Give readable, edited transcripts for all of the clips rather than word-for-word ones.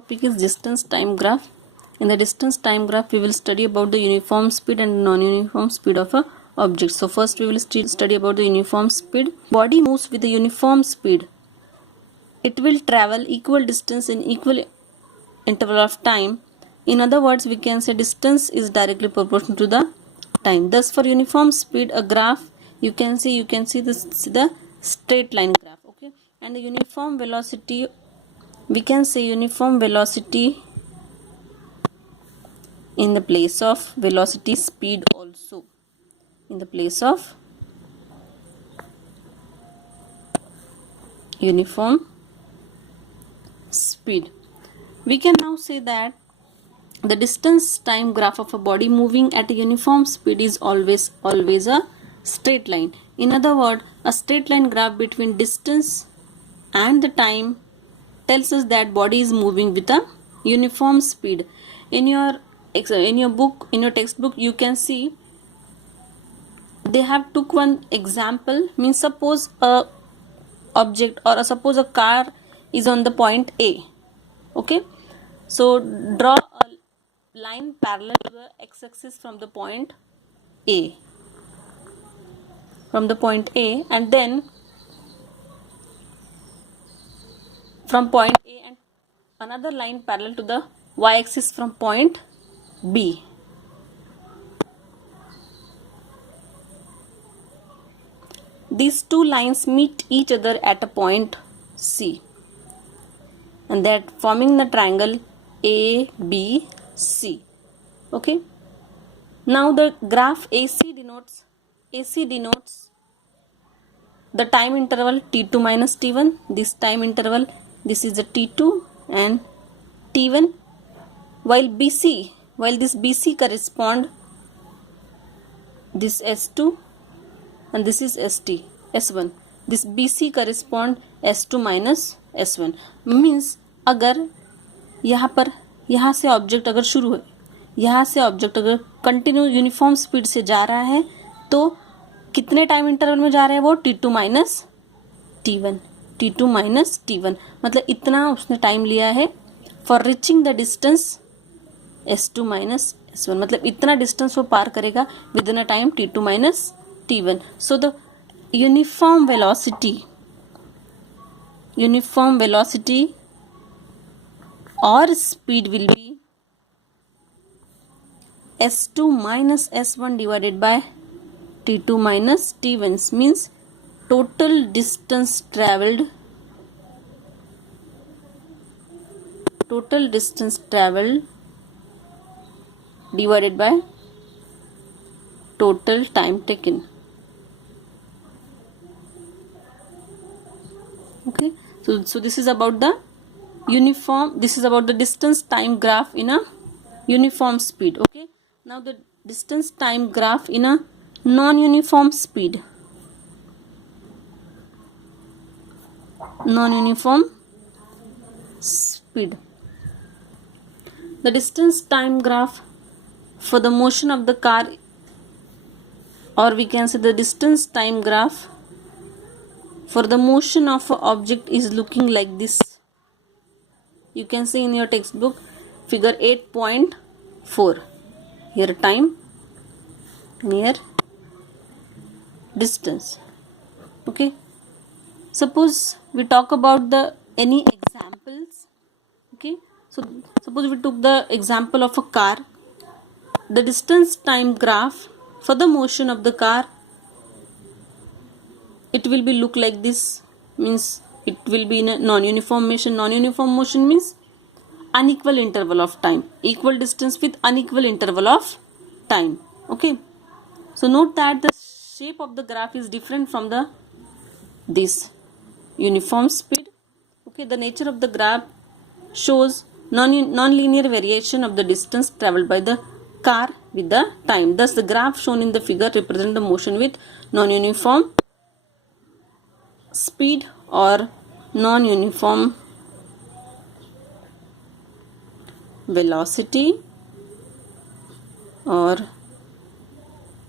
Topic is distance time graph. In the distance time graph, we will study about the uniform speed and non-uniform speed of a object. So first we will study about the uniform speed. Body moves with a uniform speed. It will travel equal distance in equal interval of time. In other words, we can say distance is directly proportional to the time. Thus, for uniform speed, a graph you can see the straight line graph. Okay, and the uniform velocity, we can say uniform velocity in the place of velocity speed also, in the place of uniform speed. We can now say that the distance time graph of a body moving at a uniform speed is always a straight line. In other words, a straight line graph between distance and the time tells us that body is moving with a uniform speed. In your textbook, you can see they have took one example. Means suppose a object or suppose a car is on the point A. Okay, so draw a line parallel to the x-axis from the point A. And then from point A and another line parallel to the y-axis from point B. These two lines meet each other at a point C, and that forming the triangle ABC. Okay. Now the graph AC denotes the time interval T2 minus T1. This time interval, this is the T2 and T1, while this BC correspond this S2 and this is S1. This BC correspond S2 minus S1. Means अगर यहाँ से object अगर शुरू है, यहाँ से object अगर continue uniform speed से जा रहा है तो कितने टाइम इंटरवल में जा रहा है वो T2 माइनस T1, मतलब इतना उसने टाइम लिया है for reaching the distance S2 minus S1, मतलब इतना डिस्टेंस वो पार करेगा with in a time T2 minus T1. So the uniform velocity or speed will be S2 minus S1 divided by T2 minus T1. Means total distance traveled divided by total time taken. Okay, so this is about the distance time graph in a uniform speed. Okay, now the distance time graph in a non-uniform speed. The distance time graph for the motion of the car, or we can say the distance time graph for the motion of an object is looking like this. You can see in your textbook figure 8.4. Here time and here distance. Okay, suppose we talk about any examples. Okay, so suppose we took the example of a car. The distance time graph for the motion of the car, it will be look like this. Means it will be in a non-uniform motion. Non-uniform motion means unequal interval of time, equal distance with unequal interval of time. Okay, so note that the shape of the graph is different from this uniform speed. Okay, the nature of the graph shows non-linear variation of the distance traveled by the car with the time. Thus the graph shown in the figure represent the motion with non-uniform speed or non-uniform velocity or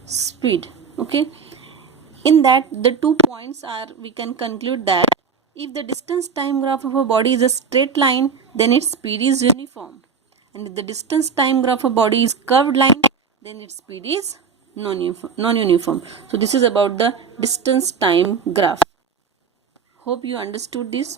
speed. Okay, in that the 2 points are, we can conclude that if the distance time graph of a body is a straight line, then its speed is uniform. And if the distance time graph of body is curved line, then its speed is non-uniform. So this is about the distance time graph. Hope you understood this.